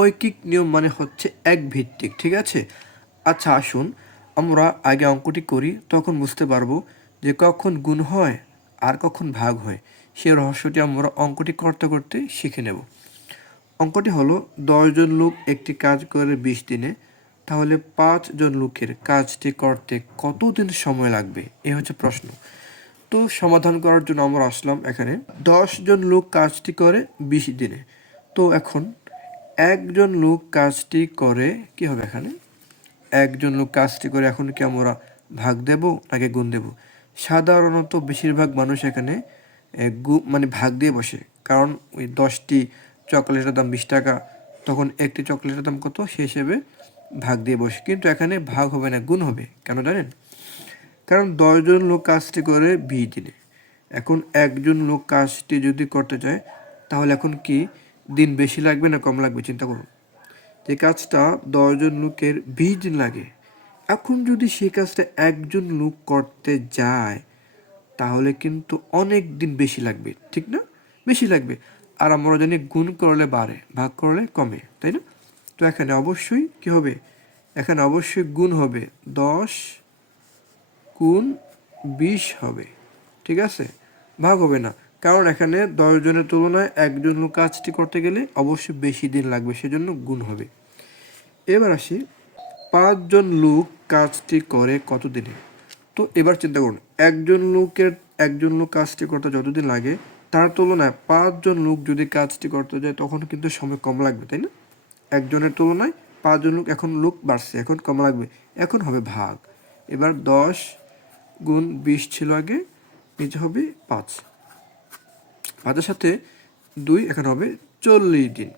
ঐকিক নিয়ম মানে হচ্ছে এক ভিত্তিক, ঠিক আছে। আচ্ছা আসুন আমরা আগে অঙ্কটি করি, তখন বুঝতে পারবো যে কখন গুণ হয় আর কখন ভাগ হয়। সেই রহস্যটি আমরা অঙ্কটি করতে করতে শিখে নেব। অঙ্কটি হলো 10 জন লোক একটি কাজ করে 20 দিনে, তাহলে 5 জন লোকের কাজটি করতে কত দিন সময় লাগবে, এ হচ্ছে প্রশ্ন। তো সমাধান করার জন্য আমরা আসলাম এখানে। 10 জন লোক কাজটি করে 20 দিনে, তো এখন একজন লোক কাজটি করে কি হবে এখানে, একজন লোক কাজটি করে এখন কি আমরা ভাগ দেব নাকি গুণ দেব? সাধারণত বেশিরভাগ মানুষ এখানে মানে ভাগ দিয়ে বসে, কারণ ওই 10টি চকলেটের দাম 20 টাকা, তখন একটি চকলেটের দাম কত সেই হিসেবে ভাগ দিয়ে বসে। কিন্তু এখানে ভাগ হবে না, গুণ হবে। কেন জানেন? কারণ 10 জন লোক কাজটি করে 20 দিনে, এখন একজন লোক কাজটি যদি করতে চায় তাহলে এখন কি দিন বেশি লাগবে না কম লাগবে? চিন্তা করুন। যে কাজটা 10 জন লোকের 20 দিন লাগে, এখন যদি সেই কাজটা একজন লোক করতে যায় তাহলে কিন্তু অনেক দিন বেশি লাগবে, ঠিক না? বেশি লাগবে। আর আমরা জানি গুণ করলে বাড়ে, ভাগ করলে কমে, তাই না? তো এখানে অবশ্যই কি হবে, এখানে অবশ্যই গুণ হবে, 10 গুণ 20 হবে, ঠিক আছে? ভাগ হবে না, কারণ এখানে 10 জনের তুলনায় একজন লোক কাজটি করতে গেলে অবশ্যই বেশি দিন লাগবে, সেজন্য গুণ হবে। এবার আসি 5 জন লোক কাজটি করে কত দিনে। তো এবার চিন্তা করুন, একজন লোক কাজটি করতে যতদিন লাগে তার তুলনায় 5 জন লোক যদি কাজটি করতে যায় তখন কিন্তু সময় কম লাগবে, তাই না? একজনের তুলনায় 5 জন লোক, এখন লোক বাড়ছে, এখন কম লাগবে, এখন হবে ভাগ। এবার 10 গুণ 20 ছিল আগে, নিচে হবে 5, 5-এর সাথে 2, এখানে হবে 40 দিন।